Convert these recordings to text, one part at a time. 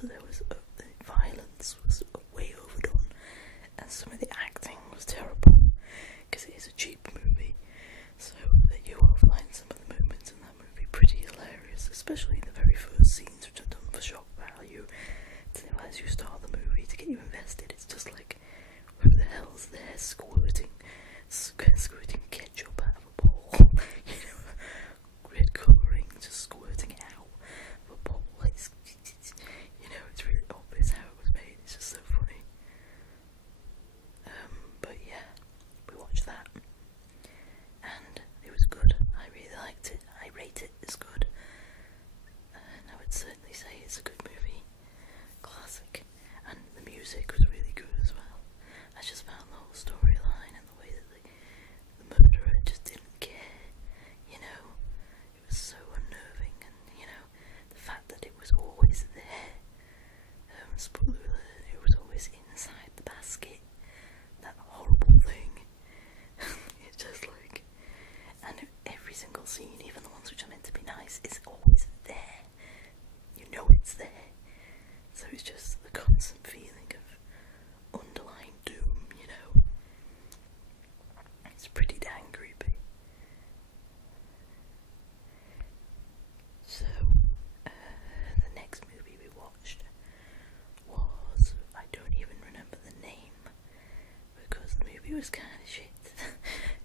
also there was the violence was way overdone, and some of the acting was terrible, because it is a cheap movie, so that you will find some of the moments in that movie pretty hilarious, especially the very first scenes, which are done for shock value, as you start the movie, to get you invested. It's just like, who the hell's there squirting ketchup out of a bowl, red colouring, just squirting out of a bowl. It's really obvious how it was made. It's just so funny. But yeah, we watched that, and it was good. I really liked it. I rate it as good, and I would certainly say it's a good movie. Classic. And the music was really good as well. I just found the whole storyline and the way that the murderer just didn't care, it was so unnerving, and the fact that it was always there, spoiler alert, it was always inside the basket, that horrible thing. It's just like, and every single scene, even the ones which are meant to be nice, is always there. It's there. So it's just the constant feeling of underlying doom, It's pretty dang creepy. So, the next movie we watched was, I don't even remember the name, because the movie was kind of shit.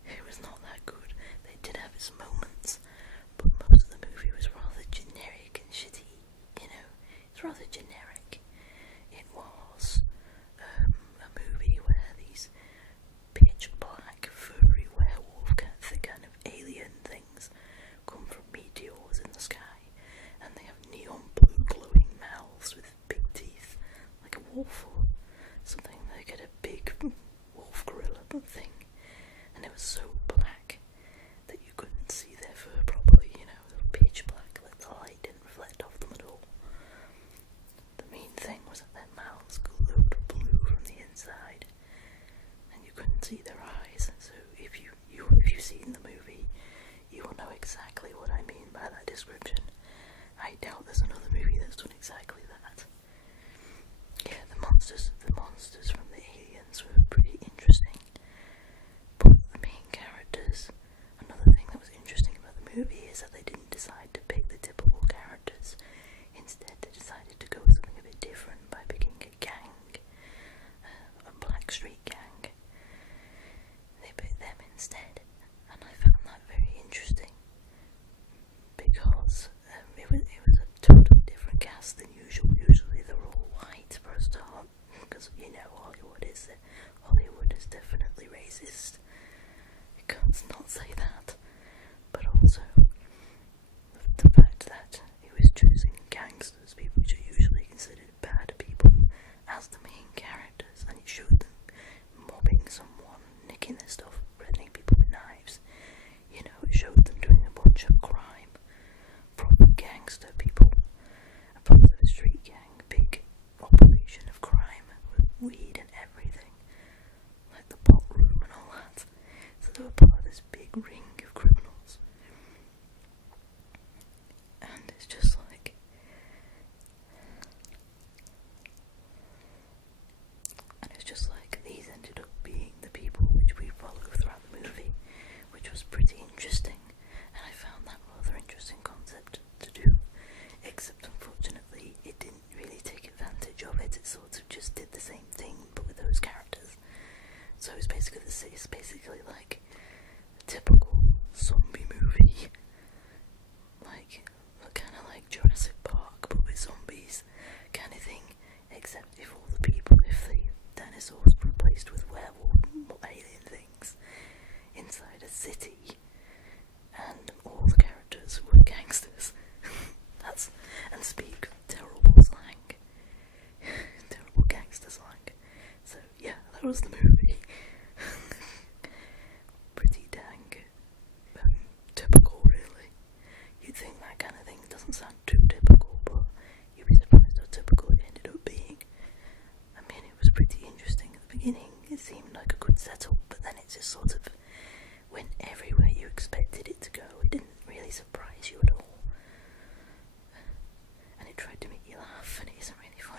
It was not that good. They did have its moments, but most of the movie was rather generic and shitty, It's rather generic. It was a movie where these pitch black furry werewolf kind of alien things come from meteors in the sky, and they have neon blue glowing mouths with big teeth, like a wolf or something. They get a big wolf gorilla thing, and it was so black that you couldn't see their fur properly, they were pitch black, like the light didn't reflect off them at all. The main thing was that their mouths glowed blue from the inside, and you couldn't see their eyes. So if you've seen the movie, you will know exactly what I mean by that description. I doubt there's another movie that's done exactly that. Yeah, the monsters from the aliens were pretty interesting, but the main characters, another thing that was interesting about the movie is that they didn't decide to pick the typical characters. Instead, they decided to go with something a bit different by picking a gang, a black street gang. They picked them instead, and I found that very interesting, because it was a totally different cast than usual. Usually they're all white for a start, because Hollywood is definitely racist. You can't not say that, but also the fact that it was choosing gangsters, people which are usually considered bad people, as the main characters, and it showed them mobbing someone, nicking their stuff, threatening people with knives. It showed them doing a bunch of crime, proper gangster people, a proper street gang, big operation of crime with weed and everything, like the pot room and all that. So they were part of this big ring of criminals. And it's just like, these ended up being the people which we follow throughout the movie, which was pretty interesting, and I found that rather interesting concept to do, except unfortunately it didn't really take advantage of it. It sort of just did the same thing but with those characters. So it's basically like a typical zombie movie, like kind of like Jurassic Park but with zombies kind of thing, except if the dinosaurs were replaced with werewolf alien things inside a city, and all the characters were gangsters. And speak terrible slang, terrible gangster slang. So yeah, that was the movie. Pretty dang typical, really. You'd think that kind of thing doesn't sound too typical, but you'd be surprised how typical it ended up being. I mean, it was pretty interesting at the beginning. It seemed like a good setup, but then it just sort of went everywhere you expected it to go. It didn't really surprise you at all. And it tried to make you laugh, and it isn't really funny.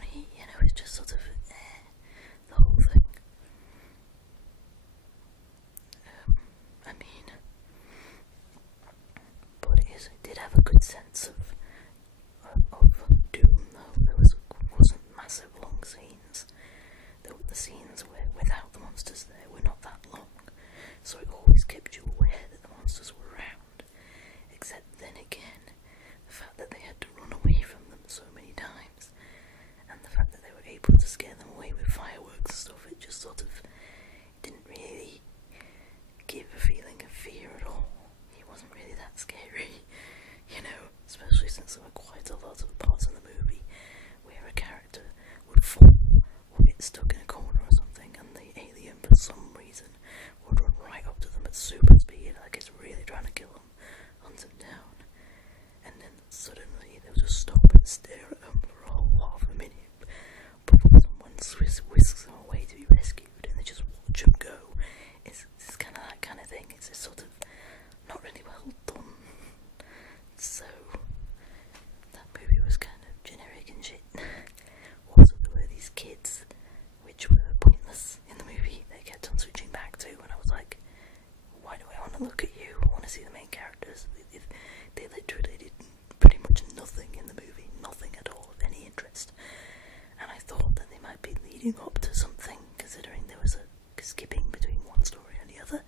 leading up to something, considering there was a skipping between one story and the other.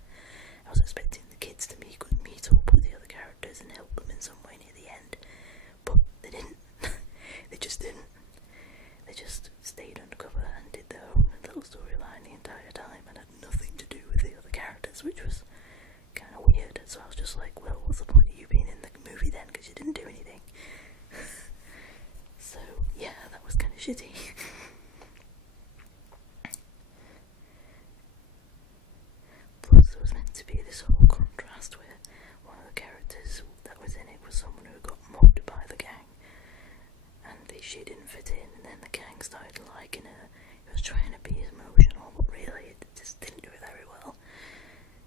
I was expecting the kids to meet up with the other characters and help them in some way near the end, but they didn't. They just didn't. They just stayed undercover and did their own little storyline the entire time and had nothing to do with the other characters, which was kind of weird. So I was just like, well, what's the point of you being in the movie then, because you didn't do anything? So yeah, that was kind of shitty. Plus there was meant to be this whole contrast where one of the characters that was in it was someone who got mobbed by the gang, and she didn't fit in, and then the gang started liking her. It was trying to be emotional, but really it just didn't do it very well.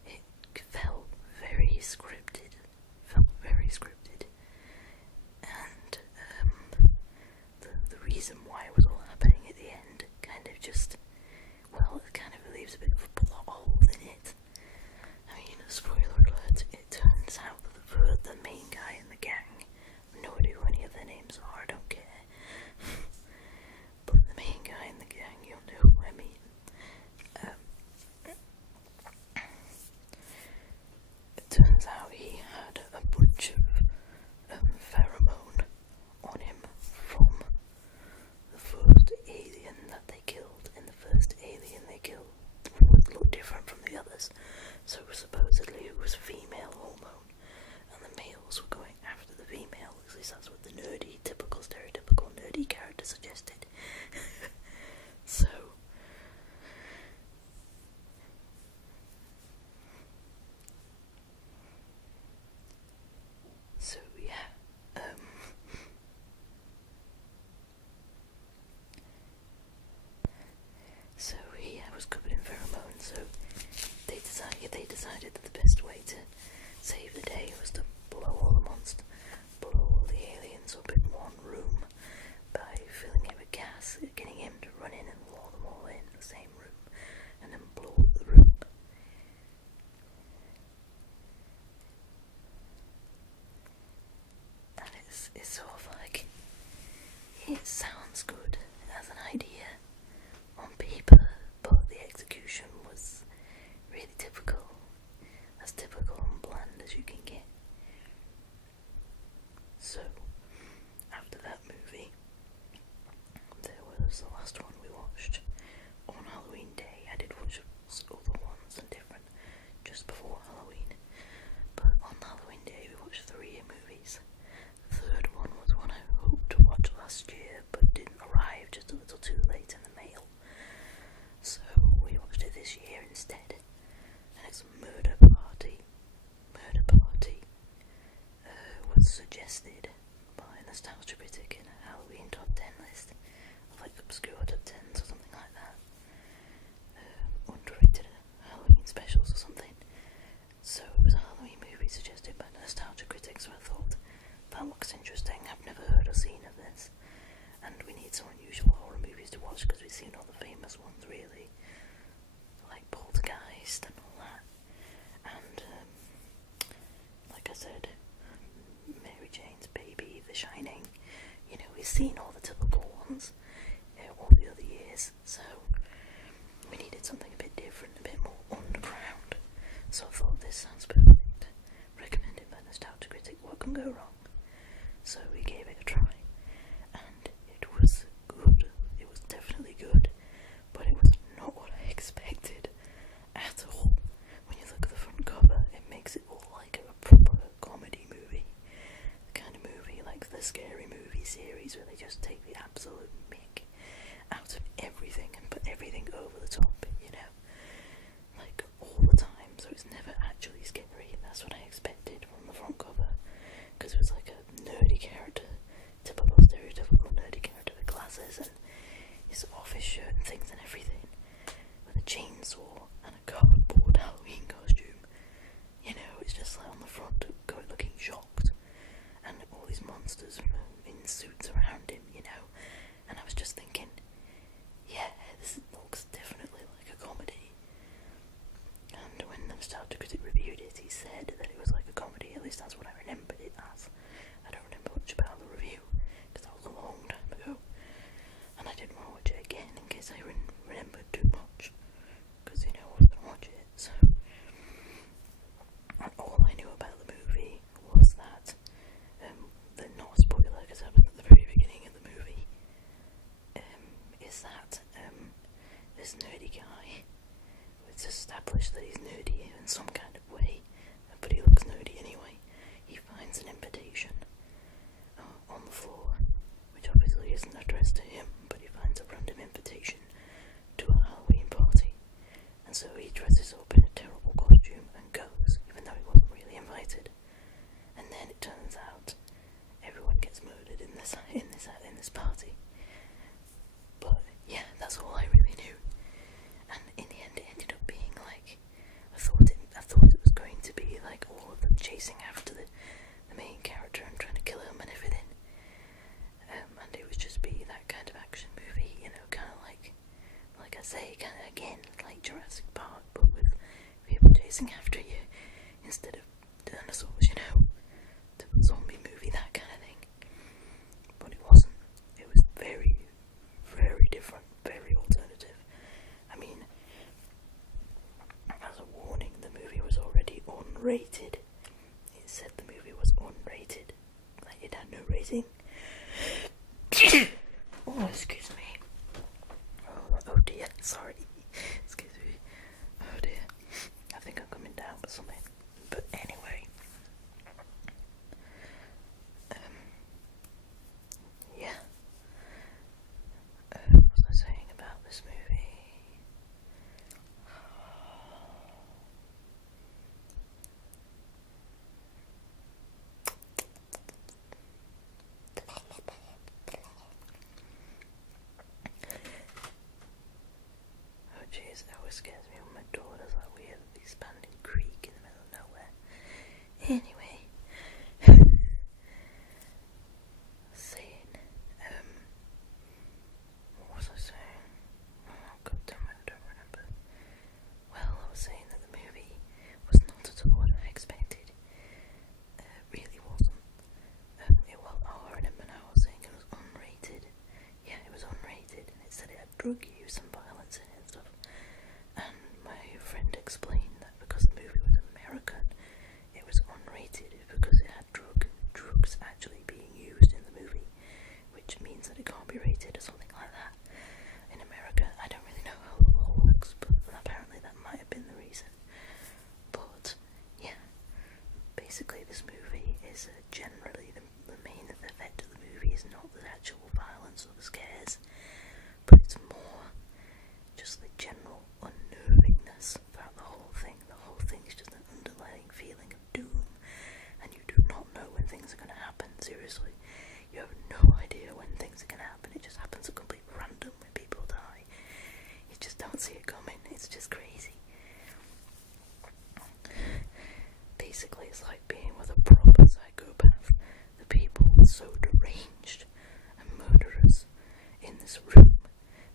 It felt very scripted. And the reason why it was all happening at the end kind of just, well, it kind of leaves a bit of a plot hole in it. I mean, spoiler alert, it turns out that the main guy in the gang, no idea who any of their names are, I don't care, but the main guy in the gang, you'll know who I mean. It turns out he had a bunch of pheromone on him from the first alien that they killed, and the first alien they killed would look different from the others. So supposedly it was female hormone, and the males were going after the female. At least that's what the nerdy, stereotypical nerdy character suggested. So yeah. So he was covered in pheromones, so they decided that the best way to save the day was to blow all the aliens up in one room by filling it with gas, getting him to run in and lure them all in the same room, and then blow up the room. And it's sort of like, it sounds good as an idea on paper, but the execution was really typical, as typical and bland as you can get. So, after that movie, there was the last one we watched on Halloween Day. I did watch other ones and different just before Halloween, but on Halloween Day we watched 3 movies. The third one was one I hoped to watch last year, but didn't arrive, just a little too late in the mail. So we watched it this year instead, and it's Murder Party. Was suggested by Nostalgia Critic in a Halloween top 10 list of like obscure top 10s or something like that. Underrated Halloween specials or something. So it was a Halloween movie suggested by Nostalgia Critic, so I thought, that looks interesting, I've never heard or seen of this, and we need some unusual horror movies to watch because we've seen all the famous ones really, like Poltergeist and all that, and like I said, Mary Jane's Baby, The Shining, you know, we've seen all the typical ones all the other years, so we needed something a bit different, a bit more underground, so I thought this sounds perfect, recommended by Nostalgia Critic, what can go wrong? So we gave it a try, and it was good, it was definitely good, but it was not what I expected at all. When you look at the front cover, it makes it look like a proper comedy movie, the kind of movie like the Scary Movie series where they just take the absolute mick out of everything and put everything over the top, you know, like all the time, so it's never actually scary. That's what I expected from the front cover, because it was like a nerdy character, typical stereotypical nerdy character with glasses and his office shirt and things and everything, with a chainsaw and a cardboard Halloween costume. You know, it's just like on the front, looking shocked, and all these monsters in suits around him, you know, and I was just thinking, yeah, this looks definitely like a comedy. And when the Nostalgia Critic reviewed it, he said that it was like a comedy, at least that's what I remembered it as. I don't remember much about the review, because that was a long time ago, and I didn't want to watch it again in case I establish that he's nerdy in some kind of way, but he looks nerdy anyway. He finds an invitation on the floor, which obviously isn't addressed to him, but he finds a random invitation to a Halloween party, and so he dresses up in a terrible costume and goes, even though he wasn't really invited. And then it turns out everyone gets murdered in this party. But yeah, that's all I really knew. And in the end, it ended up being like I thought it was going to be like all of them chasing after the main character and trying to kill him and everything. And it would just be that kind of action movie, you know, kind of like I say, kind of again like Jurassic Park, but with people chasing after you instead of dinosaurs, you know, the zombie movie, that kind of thing. But it wasn't. It was very, very different, very alternative. I mean, as a warning, the movie was already unrated. It said the movie was unrated. Like, it had no rating. Oh, excuse me. Oh dear, sorry. Excuse me. Oh dear. I think I'm coming down with something. But anyway. Yeah. What was I saying about this movie? Oh jeez, it always scares me when my door does that weird expanding creak in the middle of nowhere. Anyway, saying, what was I saying? Oh god damn it, I don't remember. Well, I was saying that the movie was not at all what I expected. Really wasn't. I remember now I was saying it was unrated. Yeah, it was unrated, and it said it had drug use and violence in it and stuff. And my friend explained that because the movie was American, it was unrated because it had drugs actually being used in the movie, which means that it can't be rated or something like that. In America, I don't really know how the law works, but apparently that might have been the reason. But yeah, basically this movie is generally the main effect of the movie is not the actual violence or the scares, but it's more just the general unnervingness throughout the whole thing. The whole thing is just an underlying feeling of doom, and you do not know when things are going to happen. Seriously, you have no idea when things are going to happen. It just happens at complete random when people die. You just don't see it coming. It's just crazy. Basically, it's like being with a proper psychopath. The people were so deranged and murderous in this room.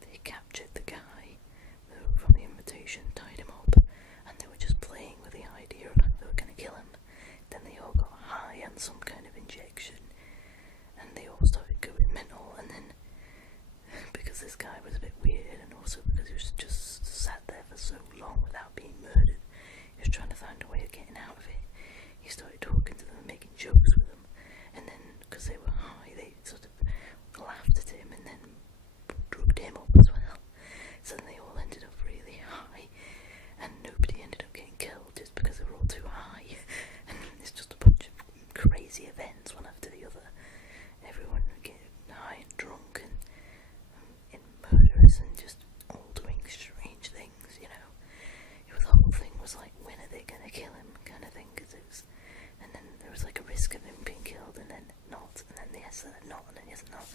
They captured the guy from the invitation, tied him up, and they were just playing with the idea of they were going to kill him. Then they all got high on some kind of injection, and they all started going mental. And then, because this guy was a bit weird, and also because he was just sat there for so long without being murdered, he was trying to find a way of getting out of it. He started talking to them and making jokes with them, and then because they were high, they sort of laughed at him and then drugged him up as well. So then they all ended up really high, and nobody ended up getting killed just because they were all too high. And it's just a bunch of crazy events one after the other. Everyone getting high and drunk and murderous and just all doing strange things, you know. The whole thing was like, when are they going to kill him kind of thing, because it was, and then there was like a risk of him being killed and then not, and then yes and then not, and then yes and not.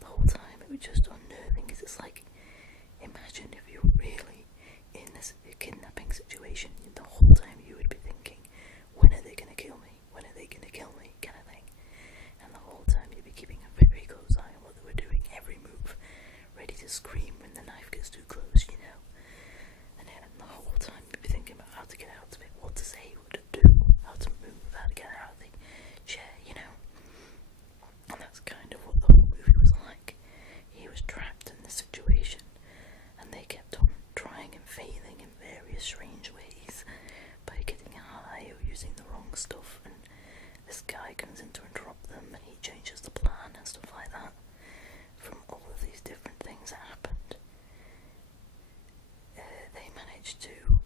The whole time it was just unnerving, because it's like, imagine if you were really in this kidnapping situation, the whole time you would be thinking, when are they going to kill me? When are they going to kill me? Kind of thing. And the whole time you'd be keeping a very close eye on what they were doing, every move, ready to scream when the knife gets too close, you know. And then the whole time you'd be thinking about how to get out of it, what to say, what to do, how to move, how to get out of the chair, you know. And that's kind of what the whole movie was like. He was trapped in this situation, and they kept on trying and failing in various strange ways by getting high or using the wrong stuff, and this guy comes in to interrupt them and he changes the plan and stuff like that. From all of these different things that happened, they managed to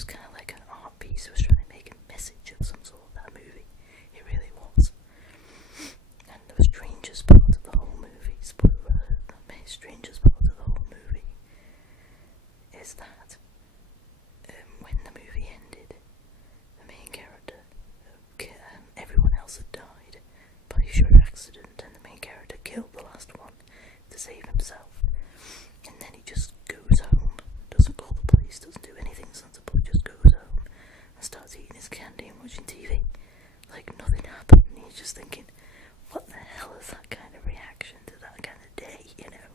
was kind of like an art piece. It was trying to make a message of some sort, that movie. It really was. And the strangest part of the whole movie, spoiler, the strangest part of the whole movie is that when the movie ended, the main character, everyone else had died by sheer accident, and the main character killed the last one to save himself. And then he just goes home, doesn't call the police, doesn't do anything sensible, just goes home and starts eating his candy and watching TV like nothing happened. And he's just thinking, what the hell is that kind of reaction to that kind of day, you know?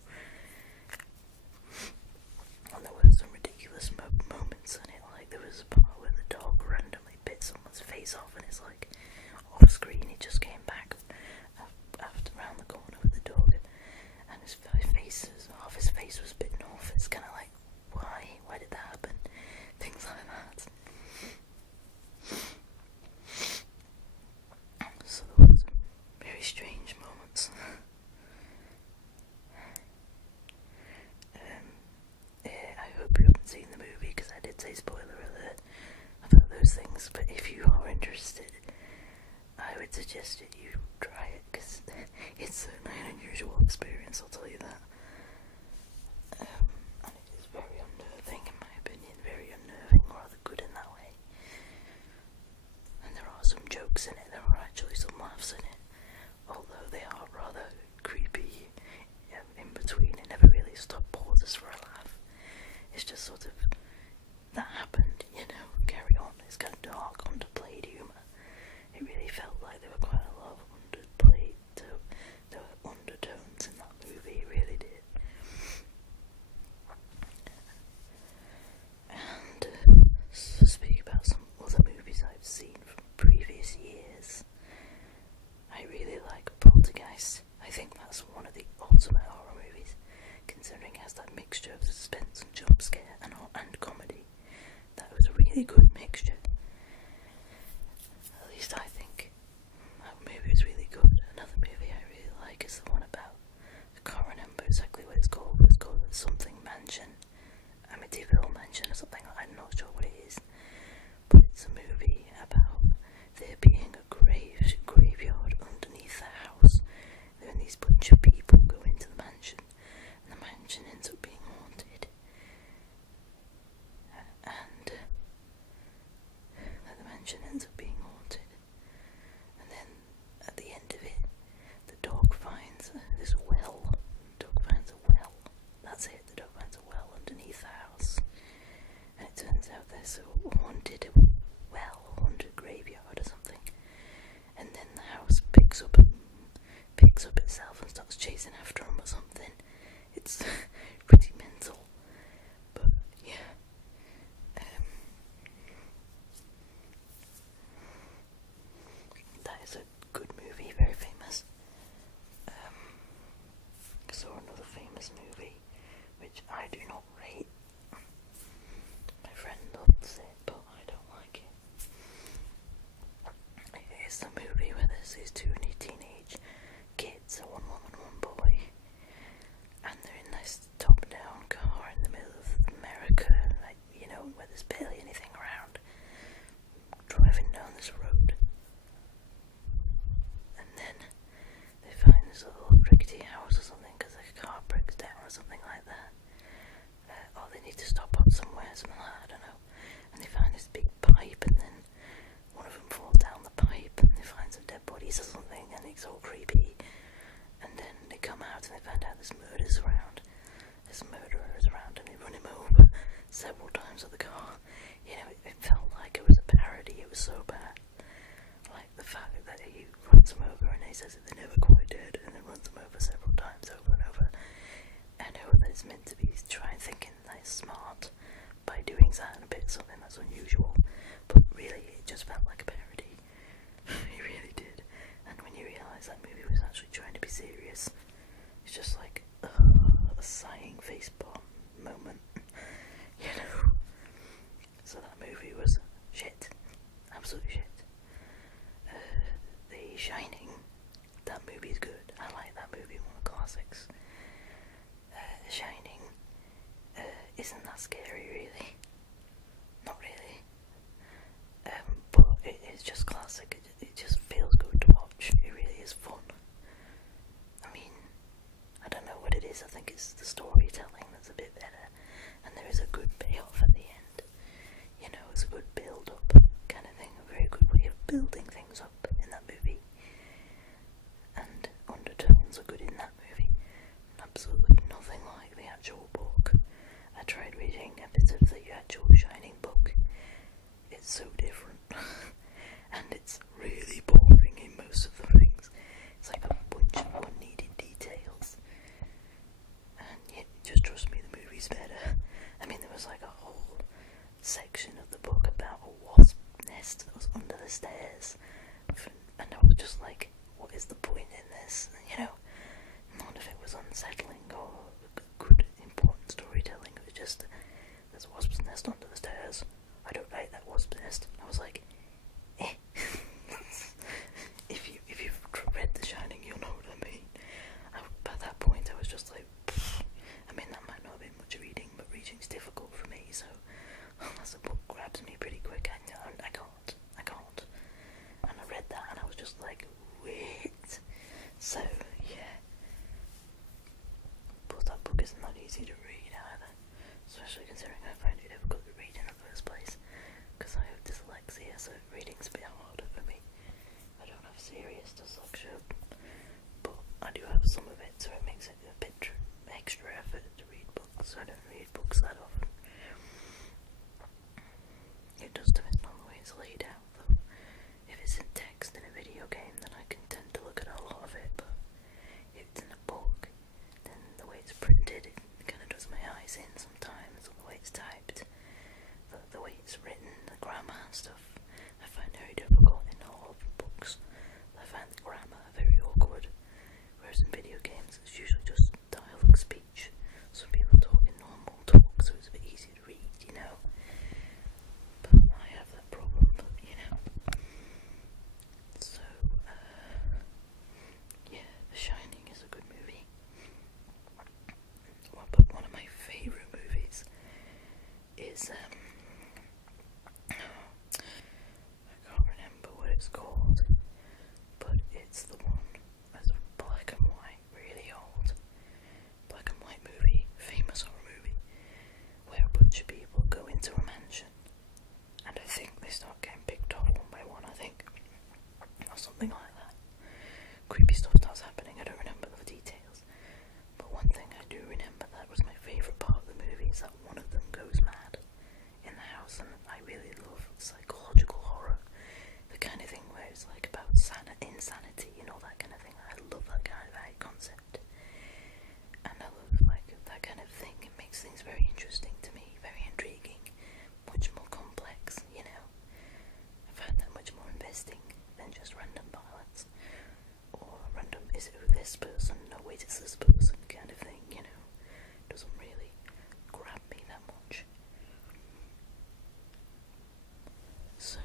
And there were some ridiculous moments in it, like there was a part where the dog randomly bit someone's face off, and it's like off screen, he just came back after around the corner with the dog, and half his face was bitten off. It's kind of like, why did that happen? Things like that. So there was some very strange moments. I hope you haven't seen the movie, because I did say spoiler alert about those things, but if you are interested, I would suggest that you try it, because it's certainly an unusual experience, I'll tell you that. And it is very unnerving, in my opinion, very unnerving, rather good in that way. And there are some jokes in it, there are actually some laughs in it, although they are rather creepy in between. It never really pauses for a laugh. It's just sort of, that happened, you know, carry on. It's kind of dark, underplayed humour. It really felt like there were quite a lot of there were undertones in that movie, it really did. And to speak about some other movies I've seen from previous years, I really like Poltergeist. I think that's one of the ultimate horror movies, considering it has that mixture of suspense and jump scare and comedy. That was a really good mixture. At least I think that movie was really good. Another movie I really like is the one about, I can't remember exactly what it's called, but it's called something Mansion, Amityville Mansion or something. I'm not sure what it is, but it's a movie about there being a graveyard underneath the house. Then these bunch of people go into the mansion, and the mansion ends up being haunted. And the mansion ends up being haunted. And then at the end of it, the dog finds this well. The dog finds a well. That's it. The dog finds a well underneath the house. And it turns out there's a haunted graveyard or something. And then the house picks up itself and starts chasing after him or something. It's pretty mental. But yeah. That is a good movie, very famous. I saw another famous movie, which I do not rate. My friend loves it, but I don't like it. It is the movie where there's these two teenage kids, one woman, one boy, and they're in this top-down car in the middle of America, like, you know, where there's barely anything around, driving down this road. And then they find this little rickety house or something, because their car breaks down or something like that. Or they need to stop up somewhere, something like that, I don't know. And they find this big pipe, and then one of them falls down the pipe, and they find some dead bodies or something, and it's all creepy. And then they come out and they find out there's murderer is around, and they run him over several times with the car. You know, it felt like it was a parody. It was so bad. Like the fact that he runs him over and he says that they're never quite dead, and then runs them over several times, over and over. I know that it's meant to be trying thinking that it's smart by doing that, a bit something that's unusual, but really it just felt like a parody. It really did. And when you realise that movie was actually trying to be serious, it's just like a sighing facepalm moment, you know. So that movie was shit, absolute shit. The Shining, that movie is good. I like that movie, one of the classics. The Shining isn't that scary, really. Not really. is. I think it's the storytelling that's a bit better, and there is a good payoff at the end. You know, it's a good build-up kind of thing, a very good way of building things up in that movie. And undertones are good in that movie. Absolutely nothing like the actual book. I tried reading a bit of the actual Shining book. It's so different. And it's really boring in most of the things. It's like a bunch of unneeded details. And yet, just trust me, the movie's better. I mean, there was like a whole section of the book about a wasp nest that was under the stairs. And I was just like, what is the point in this? You know, none of it was unsettling or good, important storytelling. It was just, there's a wasp's nest under the stairs. I don't like that wasp's nest. I was like, eh. if you've read The Shining, you'll know what I mean. By that point, I was just like, pfft. I mean, that might not have been much reading, but reading's difficult for me, so unless a book grabs me pretty quick, I can't. And I read that, and I was just like, wait. So, yeah. But that book isn't that easy to read either, especially considering I find it difficult to read in the first place, because I have dyslexia, so reading's a bit harder for me. I don't have serious dyslexia, but I do have some of it, so it makes it a bit extra effort to read books. I don't read books that often. It does depend on the way it's laid out, though. If it's in text in a video game, then I can tend to look at a lot of it, but if it's in a book, then the way it's printed, it kind of does my eyes in sometimes, or the way it's typed, the way it's written, the grammar and stuff, I find very difficult in all of the books. I find the grammar very awkward, whereas in video games it's usually just dialogue speech. Some people talk in normal talk, so it's a bit easier to read, you know. But I have that problem, you know. So, yeah, The Shining is a good movie. Well, but one of my favourite movies is, I can't remember what it's called, but it's the one that's black and white, really old, black and white movie, famous horror movie, where a bunch of people go into a mansion, and I think they start getting picked off one by one, I think, or something like that. Creepy stuff starts happening. I don't remember the details, but one thing I do remember that was my favourite part of the movie is that one of them goes mad in the house, and I really love psychological horror, the kind of thing where it's like about insanity and all that kind of thing. I love that kind of concept, and I love like that kind of thing. It makes things very interesting to me, very intriguing, much more complex, you know. I find that much more investing than just random violence, or random, is it this person? No, wait, it's this person kind of thing, you know. Doesn't really grab me that much. So,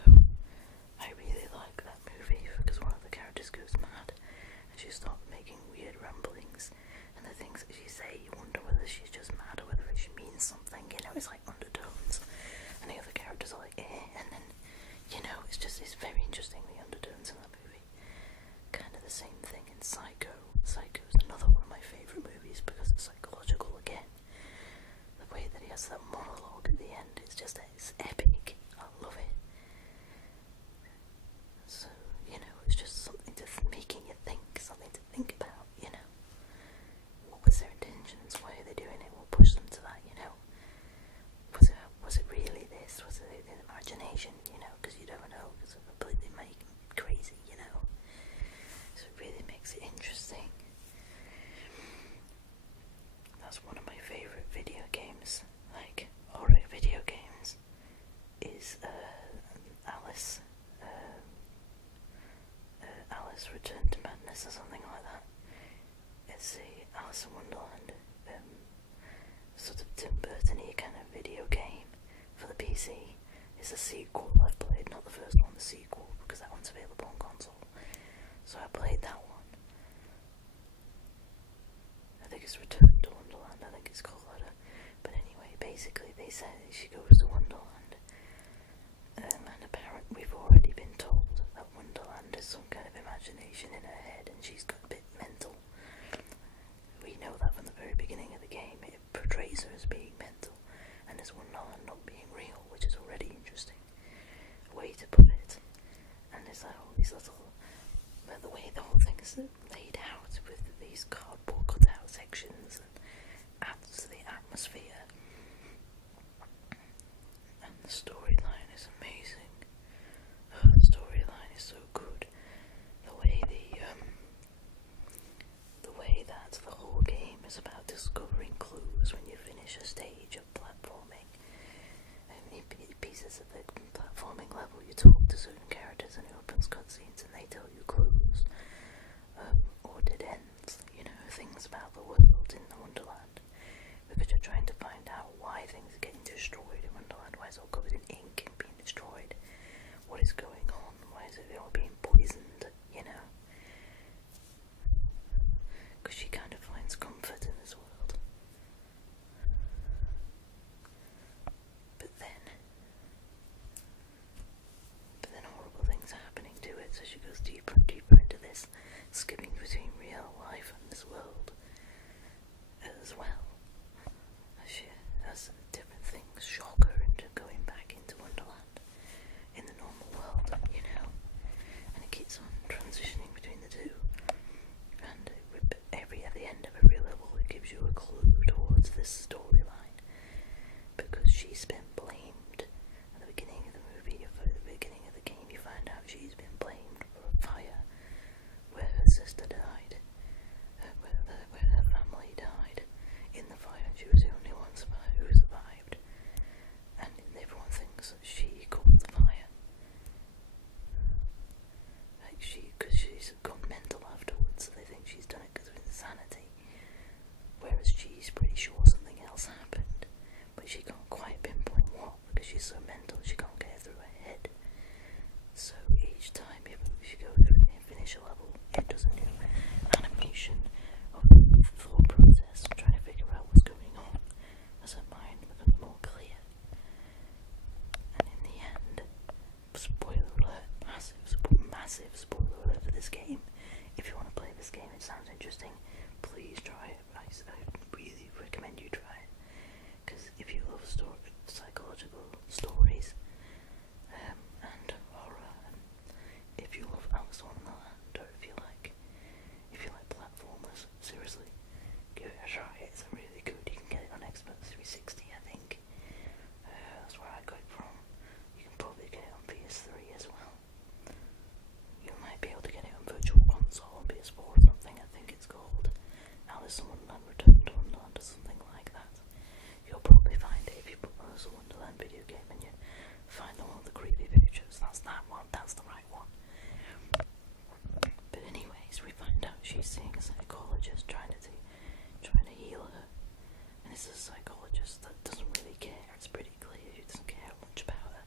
I really like that movie because one of the characters goes mad and she starts making weird ramblings, and the things that she say, you wonder whether she's just mad or whether she means something, you know. It's like undertones, and the other characters are like, and then, you know, it's very interesting, the undertones in that movie. Kind of the same thing in Psycho. Psycho's another one of my favourite movies because it's psychological again. The way that he has that monologue at the end, it's epic. I love it. So, you know, it's just something to making you think, something to think about, you know. What was their intentions? Why are they doing it? What pushed them to that, you know? Was it really this? Was it an imagination, you know? Because you never know, because it completely crazy, you know. So it really makes it interesting. That's one of my favourite video games, like horror video games, is Alice Return to Madness or something like that. It's the Alice in Wonderland, sort of Tim Burton-y kind of video game for the PC. It's a sequel I've played, not the first one, the sequel, because that one's available on console. So I played that one. I think it's Return to Wonderland, I think it's called that. But anyway, basically they say she goes to Wonderland, and apparently we've already been told that Wonderland is some kind of imagination in her head and she's got a bit mental. We know that from the very beginning of the game. It portrays her as being mental, and as Wonderland not being real, which is already interesting way to put it. And there's all these little, the way the whole thing is laid out with these cardboard cutout sections and adds to the atmosphere. And the storyline is amazing. The storyline is so good. The way that the whole game is about discovering clues when you finish a stage of platforming. And in pieces of the platforming level, you talk to certain characters and it opens cutscenes and they tell you clues, or dead ends, things about the world in the Wonderland, because you're trying to find out why things are getting destroyed in Wonderland, why it's all covered in ink and being destroyed, what is going on, why is it all being poisoned, because she kind of finds comfort in this world. But then horrible things are happening to it, so she goes deeper and deeper into this, skipping between real life and this world as well. As different things shock her into going back into Wonderland in the normal world, and it keeps on transitioning between the two. And at the end of every level, it gives you a clue towards this storyline, because she's been blamed. At the beginning of the movie, or at the beginning of the game, you find out she's been blamed for a fire where her sister died, where her family died in the fire, and she was the only one who survived. And everyone thinks that she caused the fire. Because she's gone mental afterwards, so they think she's done it because of insanity. Whereas she's pretty sure something else happened, but she can't quite pinpoint what, because she's so mental she can't get it through her head. So each time she goes through and finish a level, it does a new animation of the thought process, trying to figure out what's going on as her mind becomes more clear. And in the end, spoiler alert, massive spoiler alert for this game. If you want to play this game, it sounds interesting, please try it. I really recommend you try it, because if you love psychological stories and horror, and if you love Alice on the Land, or if you like platformers, seriously, give it a try. It's really good. You can get it on Xbox 360, I think. That's where I got it from. You can probably get it on PS3 as well. You might be able to get it on Virtual Console on PS4 or something. I think it's called Alice in Wonderland Return to Wonderland or something like that. You'll probably find it if you put Alice in Wonderland video game and you find the one with the creepy pictures. That's that one. That's the right one. But anyways, we find out she's seeing a psychologist trying to heal her, and it's a psychologist that doesn't really care. It's pretty clear he doesn't care much about her.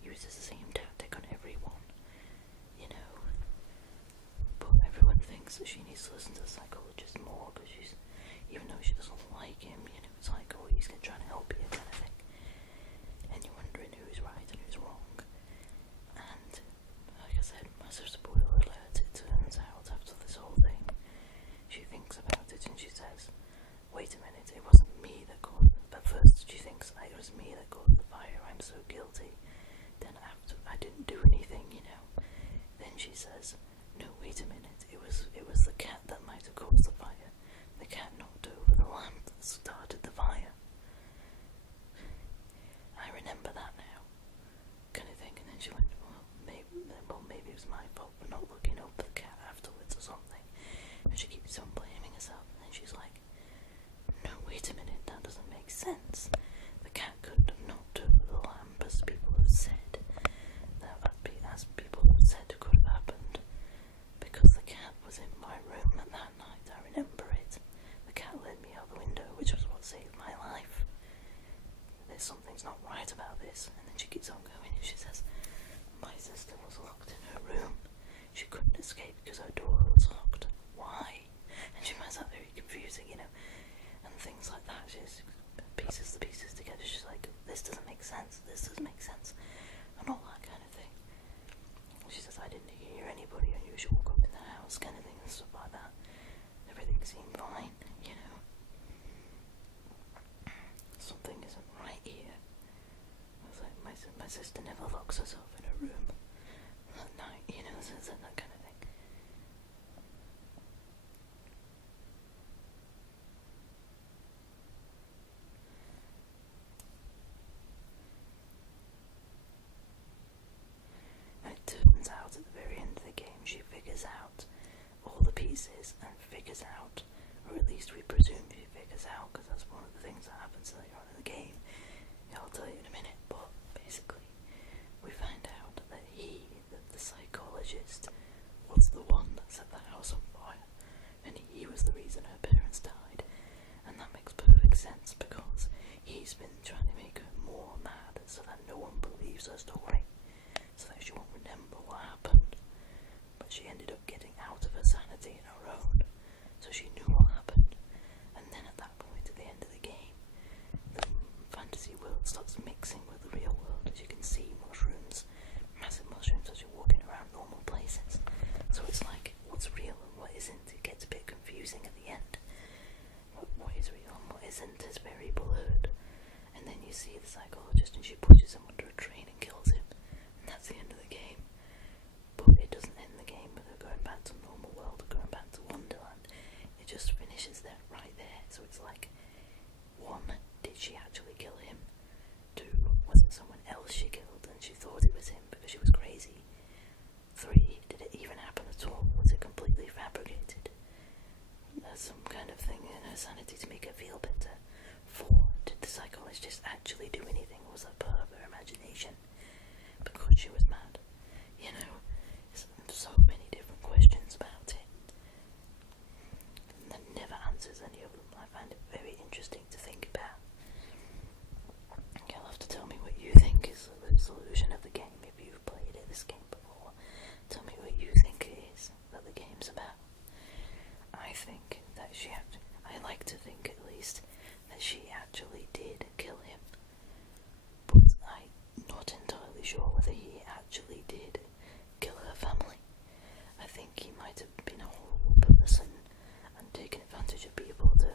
He uses the same tactic on everyone, but everyone thinks that she needs to listen to the psychologist more, because even though she doesn't like him, it's like, oh, he's trying to help you kind of thing, and you're wondering who's right and who's wrong. And like I said, massive spoiler alert, it turns out after this whole thing, she thinks about it and she says, wait a minute, it wasn't me that caused it. But first she thinks, it was me that caused the fire, I'm so guilty. Then after, I didn't do anything, Then she says, no, wait a minute, it was the cat that might have caused the fire. The cat knocked over the lamp that started the fire. I remember that now, kind of thing. And then she went, well, maybe it was my fault for not looking up the cat afterwards or something. And she keeps on blaming herself, and then she's like, no, wait a minute, that doesn't make sense. The cat couldn't have knocked over the lamp, as people have said. As people have said could have happened, because the cat was in my room at that night. I remember it. The cat led me out the window, which was what saved my life. Something's not right about this. And then she keeps on going and she says, my sister was locked in her room. She couldn't escape because her door was locked. Why? And she finds that very confusing, and things like that. She just pieces the pieces together. She's like, this doesn't make sense, and all that kind of thing. She says, I didn't hear anybody unusual come in the house, kind of thing, and stuff like that. Everything seemed fine, isn't as very blurred. And then you see the psychologist and she pushes him under a train and kills him. And that's the end of the game. But it doesn't end the game with her going back to normal world or going back to Wonderland. It just finishes there, right there. So it's like, 1, did she actually kill him? 2, was it someone else she killed and she thought it was him because she was crazy? 3, did it even happen at all? Was it completely fabricated? Some kind of thing in her sanity to make her feel better? 4, did the psychologist actually do anything? Was that part of her imagination? Because she was mad. You know, so many different questions about it. And that never answers any of them. I find it very interesting to think about. You'll have to tell me what you think is the solution of the game if you've played this game before. Tell me what you think it is that the game's about. I think that I like to think at least, that she actually did kill him. But I'm not entirely sure whether he actually did kill her family. I think he might have been a horrible person and taken advantage of people to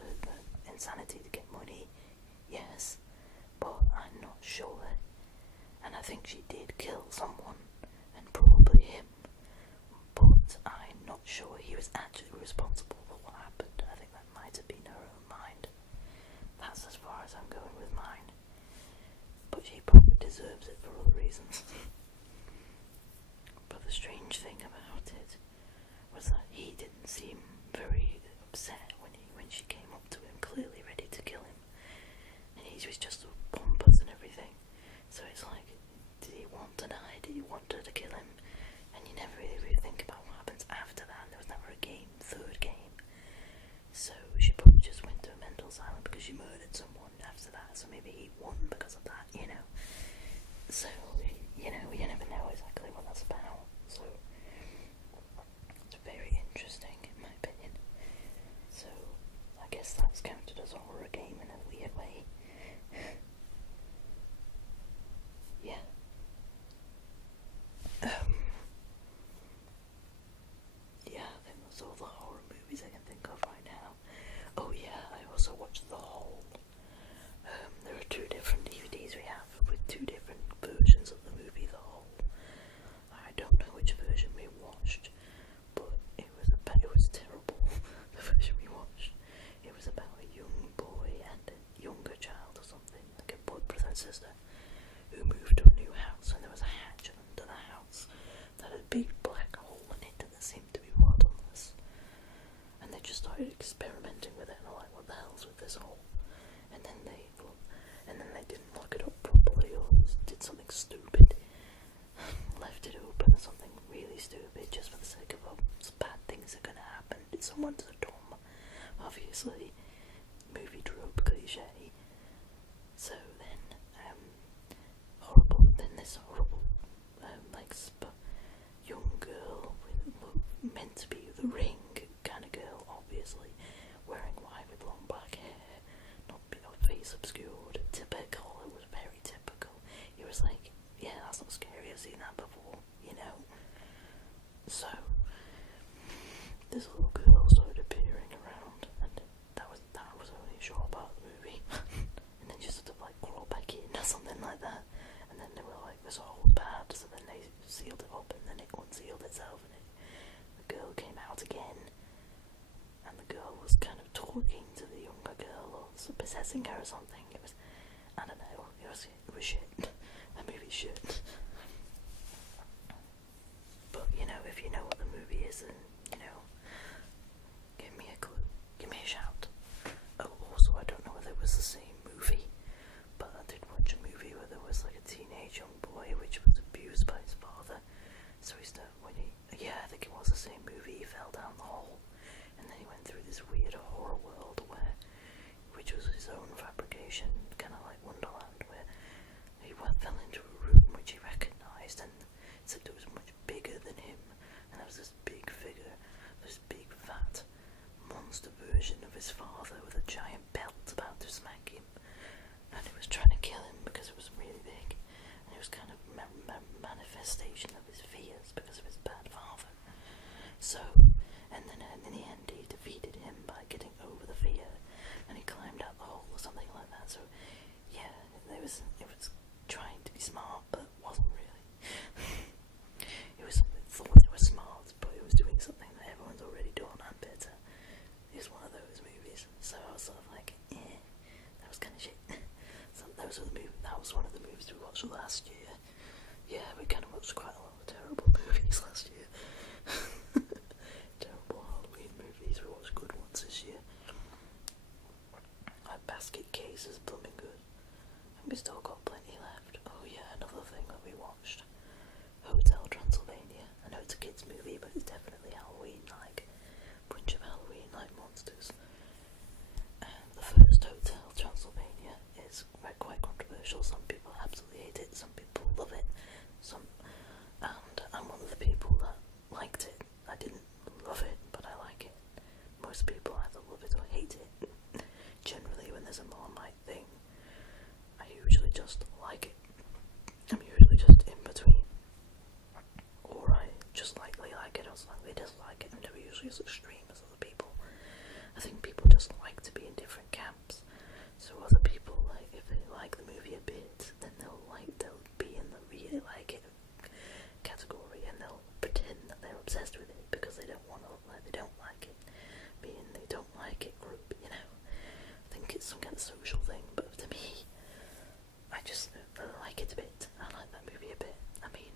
insanity to get money, yes, but I'm not sure. And I think she did kill someone, and probably him, but I'm not sure he was actually responsible for what happened. I think that might have been her own mind. That's as far as I'm going with mine. But she probably deserves it for other reasons. But the strange thing about it was that he didn't seem very upset when she came up to him, clearly ready to kill him. And he was just so pompous and everything. So it's like, did he want to die? Did he want her to kill him? And you never really think about what happens after that. There was never a third game. So she probably just went to a mental asylum because she murdered someone after that. So maybe he won because of that, you know. So, you know, you never know exactly what that's about. So it's very interesting in my opinion. So I guess that's counted as a horror game in a weird way. Yeah. Yeah, I think that's all the horror movies I can think of right now. Oh yeah, I also watched The Hole. There are 2 different DVDs we have with 2 different versions of the movie The Hole. I don't know which version we watched, but it was terrible. The version we watched. It was about a young boy and a younger child or something, like a brother and sister, who moved to a new house, and there was a hatch under the house that had a big black hole in it that seemed to be bottomless. And they just started experimenting with it, and they're like, what the hell's with this hole? And then they didn't lock it up properly, or did something stupid, left it open, or something really stupid, just for the sake of bad things are gonna happen. Did someone so dumb? Obviously, movie trope cliche. So then, this horrible, young girl meant to be the Ring kind of girl, obviously, wearing white with long black hair, not face obscured, typical. It was very typical. It was like, yeah, that's not scary, I've seen that before, you know. So this little girl started appearing around, and that was only a short part of the movie. And then she sort of crawl back in or something like that. And then they were like, this hole's bad, so then they sealed it up, and then it unsealed itself, and the girl came out again, and the girl was kind of talking to the younger girl, or possessing her or something. It was, I don't know, it was shit. That movie's shit. But, you know, if you know what the movie is, then, you know, give me a clue, give me a shout. Oh, also, I don't know whether it was the same movie, but I did watch a movie where there was a teenage young boy which was abused by his father. So I think it was the same movie. He fell down the hole, and then he went through this weird horror world which was his own fabrication, kind of like Wonderland, where he fell into a room which he recognised, and said it was much bigger than him, and there was this big figure, this big fat monster version of his father with a giant belt about to smack him, and he was trying to kill him because it was really big, and it was kind of manifestation of his fears because of his bad father. So, and then in the end he defeated him by getting over the fear, and he climbed out the hole watched last year. Yeah, we kind of watched quite a lot of terrible movies last year. Terrible Halloween movies. We watched good ones this year. Our basket case is blooming good. And we still got plenty left. Oh yeah, another thing that we watched. Hotel Transylvania. I know it's a kids movie, but it's definitely Halloween-like. Bunch of Halloween-like monsters. And the first Hotel Transylvania is quite controversial. Some people absolutely hate it, some people love it, and I'm one of the people that liked it. I didn't love it, but I like it. Most people either love it or hate it. Generally, when there's a Marmite thing, I usually just like it. I'm usually just in between. Or I just slightly like it or slightly dislike it. I'm never usually as extreme as other people. I think people just like to be in different camps. So other people, like, if they like the movie a bit, then they'll be in the really like it category, and they'll pretend that they're obsessed with it because they don't want to look like they don't like it. Being they don't like it group, you know. I think it's some kind of social thing, but to me, I just like it a bit. I like that movie a bit. I mean,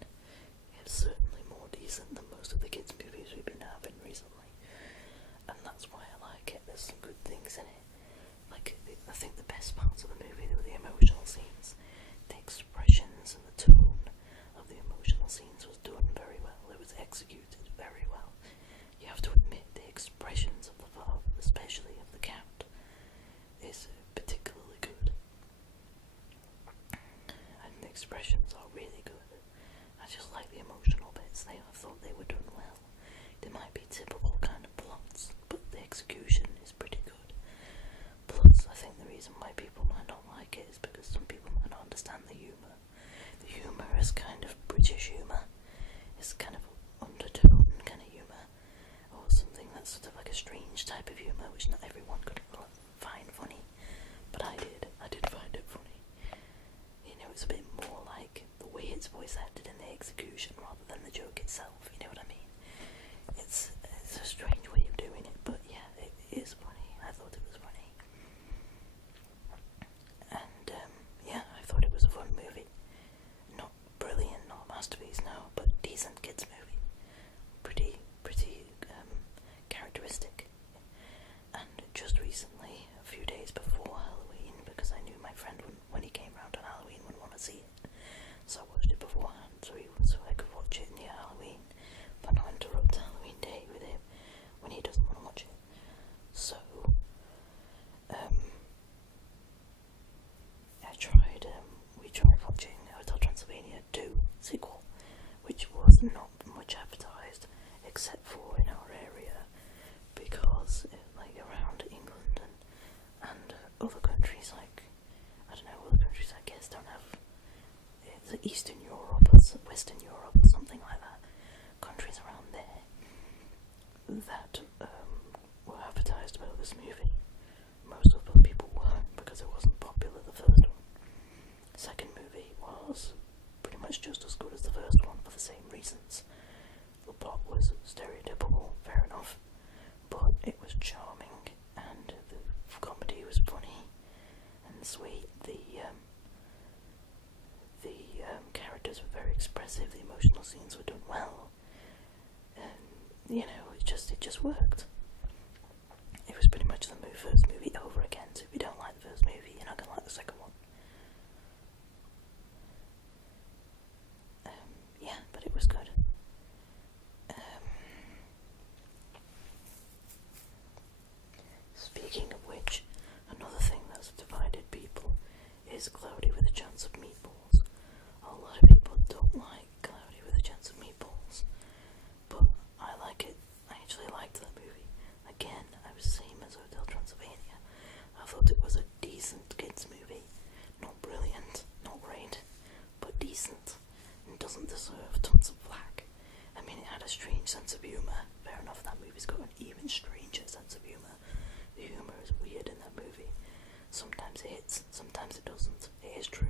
it's certainly more decent than most of the kids' movies we've been having recently, and that's why I like it. There's some good things in it. Like, I think the best parts of the movie were the emotional scenes. The expressions and the tone of the emotional scenes was done very well. It was executed very well. You have to admit, the expressions of the father, especially of the cat, is particularly good. And the expressions are really good. I just like the emotional bits. I thought they were done well. They might be typical kind of plots, but the execution is pretty good. Plus, I think the reason why people might not like it is because some people might not understand the humour. The humour is kind of British humour. It's kind of undertone kind of humour, or something that's sort of like a strange type of humour, which not everyone could find funny. But I did. I did find it funny. You know, it's a bit more like the way it's voice acted in the execution rather than the joke itself. You know what I mean? It's a strange way of doing it, but yeah, it is funny. I thought it was funny. And yeah, I thought it was a fun movie. Not brilliant, not a masterpiece, no, but decent kids movie. Pretty characteristic. And just recently, a few days before Halloween, because I knew my friend when he came round on Halloween would want to see it, so I watched it beforehand so I could watch it near Halloween, but not interrupt Halloween day with him when he doesn't want to watch it. So we tried watching Hotel Transylvania 2 sequel, which was not much advertised except for in our area, because like around England and other countries, like, I don't know, other countries I guess don't have, it's Eastern Europe or Western Europe or something like that, countries around there that were advertised about this movie. Most of the people weren't, because it wasn't popular, the first one. Second movie was pretty much just as good as the first one for the same reasons. The plot was stereotypical, fair enough, but it was charming, and the comedy was funny and sweet. The characters were very expressive, the emotional scenes were done well, and, you know, it just worked. It was pretty much the first movie over again, so if you don't like the first movie, you're not going to like the second one. Yeah, but it was good. Speaking of which, another thing that's divided people is Cloudy with a Chance of Meatballs. A lot of people don't like Cloudy with a Chance of Meatballs, but I like it. I actually liked that movie. Again, I was the same as Hotel Transylvania. I thought it was a decent kids movie. Not brilliant, not great, but decent, and doesn't deserve tons of flack. I mean, it had a strange sense of humour. Fair enough, that movie's got an even stranger sense of humour. The humour is weird in that movie. Sometimes it hits, sometimes it doesn't. It is true.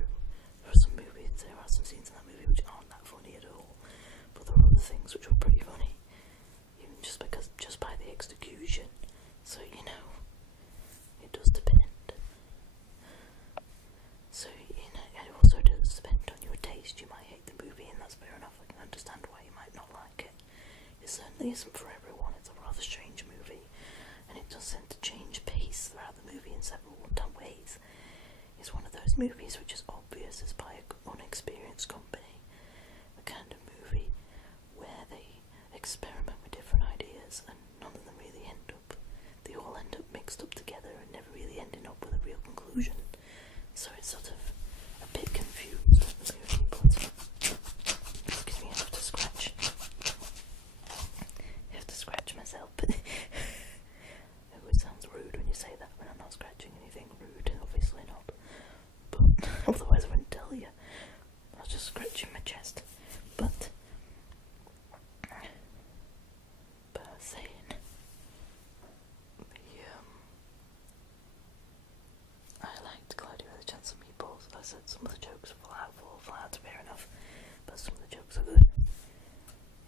There are some scenes in that movie which aren't that funny at all, but there are other things which were pretty funny, even just by the execution. So, you know, it does depend. So, you know, it also does depend on your these movies which is obvious is by an unexperienced company, the kind of movie where they experiment with different ideas and none of them really they all end up mixed up together and never really ending up with a real conclusion. So it's sort of a bit confused, the movie, but excuse me, I have to scratch. Myself. It always sounds rude when you say that when I'm not scratching anything rude, obviously not. But otherwise I wouldn't tell you. I was just scratching my chest. But I was saying, I liked Cloudy with a Chance of Meatballs. I said some of the jokes are flat, fair enough, but some of the jokes are good.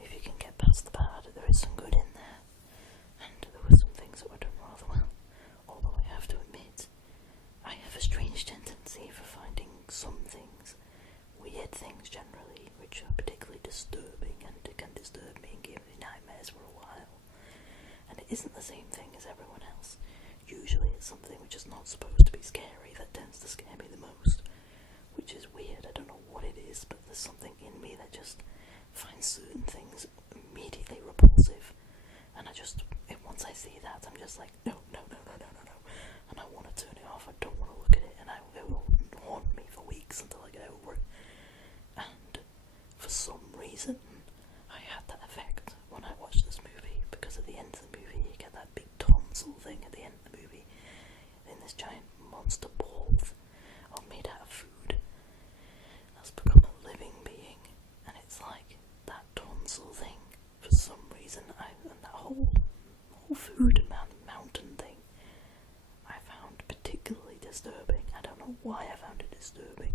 If you can get past the bad, there is some good in there, and there were some things that were done rather well, although I have to admit, I have a strange tendency for finding some things, weird things generally, which are particularly disturbing and can disturb me and give me nightmares for a while, and it isn't the same thing as everyone else. Usually it's something which is not supposed to be scary that tends to scare me the most, which is weird. I don't know what it is, but there's something in me that just finds certain things immediately repulsive, and once I see that, I'm just like, no, and I want to turn it off. I don't want to look at it, and it will haunt me for weeks until I get over it. And for some reason, I had that effect when I watched this movie, because at the end of the movie, you get that big tonsil thing at the end of the movie, in this giant monster ball made out of food that's become a living being, and it's like that tonsil thing, for some reason, and that whole food mountain thing, I found particularly disturbing. I don't know why I found it disturbing,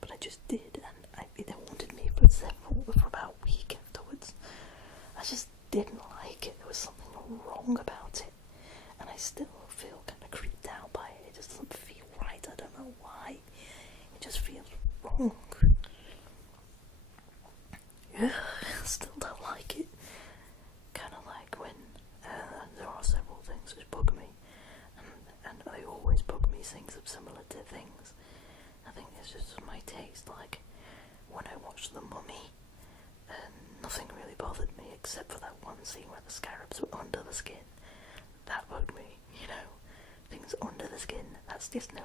but I just did, and it haunted me for about a week afterwards. I just didn't like it. There was something wrong about it, and I still feel kind of creeped out by it. It just doesn't feel right. I don't know why. It just feels wrong. Yeah, I still don't like it. Kind of like when there are several things which bug me, and they always bug me, things of similar to things. I think it's just my taste. Like when I watched The Mummy, nothing really bothered me except for that one scene where the scarabs were under the skin. That bugged me, things under the skin. That's just no.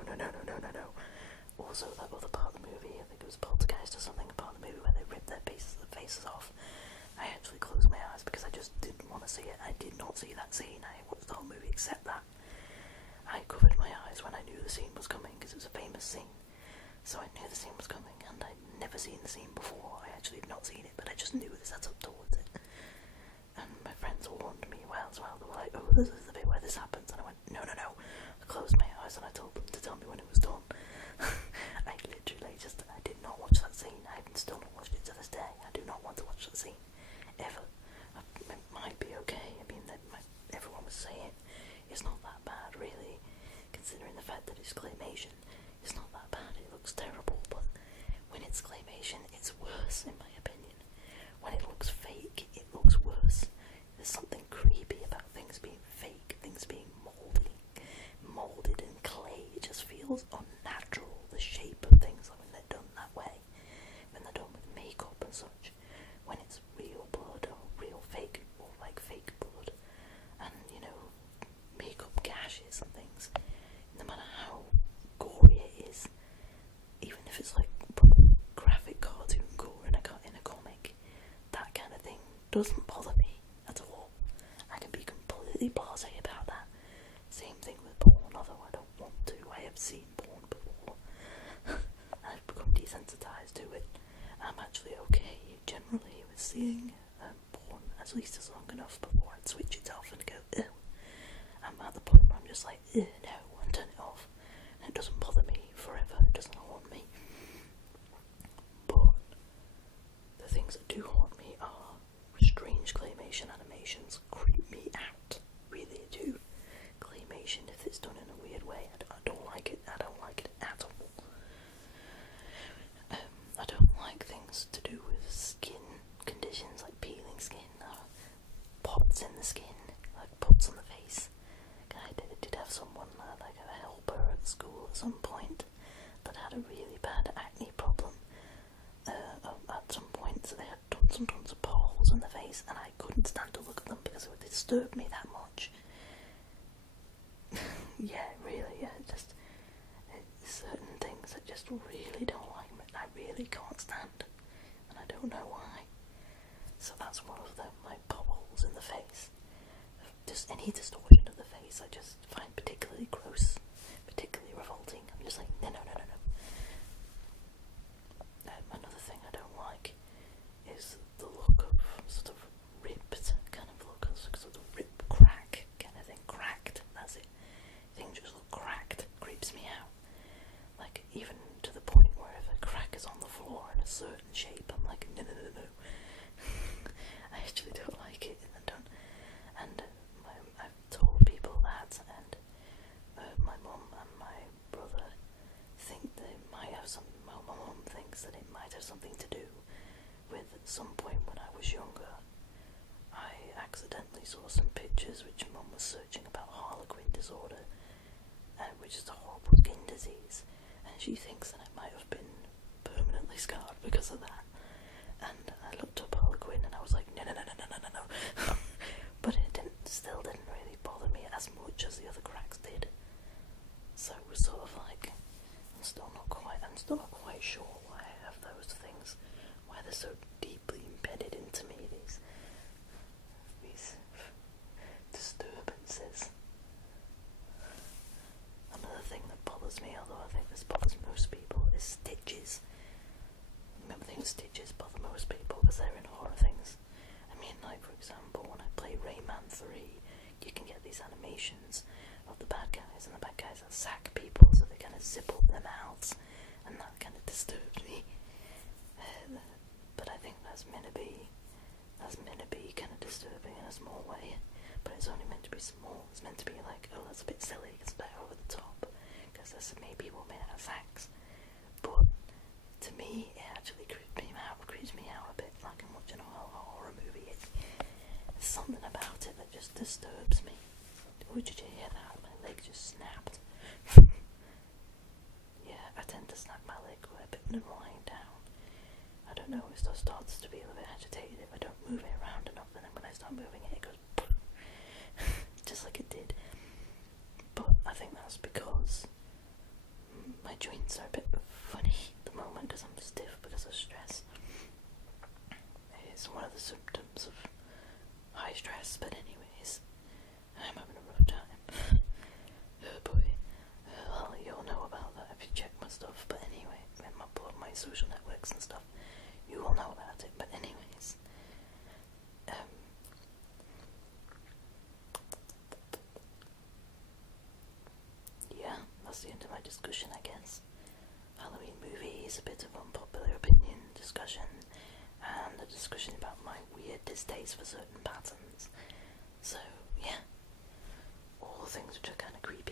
Also, that other part of the movie, I think it was Poltergeist or something, a part of the movie where they ripped their faces off. I actually closed my eyes because I just didn't want to see it. I did not see that scene. I watched the whole movie except that. I covered my eyes when I knew the scene was coming because it was a famous scene. So I knew the scene was coming, and I'd never seen the scene before. I actually had not seen it, but I just knew it set up towards it. And my friends warned me as well. They were like, oh, this is the bit where this happens. And I went, no. I closed my eyes and I told them to tell me when it was done. I did not watch that scene. I have still not watched it to this day. I do not want to watch that scene, ever. It might be okay. I mean, everyone was saying it's not that bad, really, considering the fact that it's claymation. It's not that bad. It looks terrible, but when it's claymation, it's worse, in my opinion. When it looks fake, it looks worse. There's something creepy about things being fake, things being molded in clay. It just feels unnatural, the shape of things, like when they're done that way, when they're done with makeup and such. When it's real blood or real fake, or like fake blood, and makeup gashes and things, no matter how gory it is, even if it's like graphic cartoon gore in a comic, that kind of thing doesn't bother me at all. I can be completely blasé about that. Same thing with porn, although I don't want to. I have seen porn before. I've become desensitized to it. I'm actually okay generally with seeing porn, at least as long enough before I'd switch it off and go, ew. I'm at the point where I'm just like, no, and turn it off. And it doesn't bother me forever. It doesn't haunt me. But the things that do haunt me are strange claymation animations. Creep me out. Really do. Claymation, if it's done in a weird way, I don't like it. I don't like it at all. I don't like things to do with skin conditions, like peeling skin, pots in the skin, like pots on the face. I did have someone, like a helper at school at some point, that had had a really bad acne problem at some point, so they had tons and tons of potholes on their face, and I couldn't stand to look at them because it would disturb me that much. Yeah, really, yeah, just certain things I just really don't like, I really can't stand, and I don't know why. So that's one of them, like potholes in the face. Just any distortion of the face I just find particularly gross, particularly revolting. I'm just like, no. Another thing I don't like is the look of sort of ripped kind of look, sort of rip crack kind of thing. Cracked, that's it. Things just look cracked. Creeps me out. Like, even to the point where if a crack is on the floor in a certain shape, I'm like, no. I actually don't like it, and I don't. And I've told people that, and my mum and my brother think they might have some. My mum thinks that it might have something to do with, at some point when I was younger, I accidentally saw some pictures which mum was searching about Harlequin disorder, which is a horrible skin disease, and she thinks that I might have been permanently scarred because of that. And I looked up Harlequin and I was like, no. But it still didn't really bother me as much as the other cracks did. So it was sort of like, I'm still not quite sure why I have those things, why they're so deeply embedded into me, these disturbances. Another thing that bothers me, although I think this bothers most people, is stitches. I think stitches bother most people because they're in horror things. I mean, like, for example, when I play Rayman 3, you can get these animations of the bad guys, and the bad guys are sack people, so they kind of zip up their mouths, and that kind of disturbs me. But I think that's meant to be kind of disturbing in a small way, but it's only meant to be small. It's meant to be like, oh, that's a bit silly, it's a bit over the top, because there's many people made out of sacks. But to me, it actually creeps me out a bit, like I'm watching a horror movie. There's something about it that just disturbs me. Oh, did you hear that? My leg just snapped. Yeah, I tend to snap my leg quite a bit when I'm lying down. I don't know, it starts to feel a bit agitated if I don't move it around enough, and then when I start moving it, it goes just like it did. But I think that's because my joints are a bit funny at the moment because I'm stiff because of stress. It's one of the symptoms of high stress, but anyways, I'm having a rough time. Oh boy. Well, you'll know about that if you check my stuff, but anyway, in my social networks and stuff, you will know about it, but anyways. Yeah, that's the end of my discussion, I guess. Halloween movies, a bit of unpopular opinion discussion, and a discussion about my weird distaste for certain patterns. So, yeah, all things which are kind of creepy.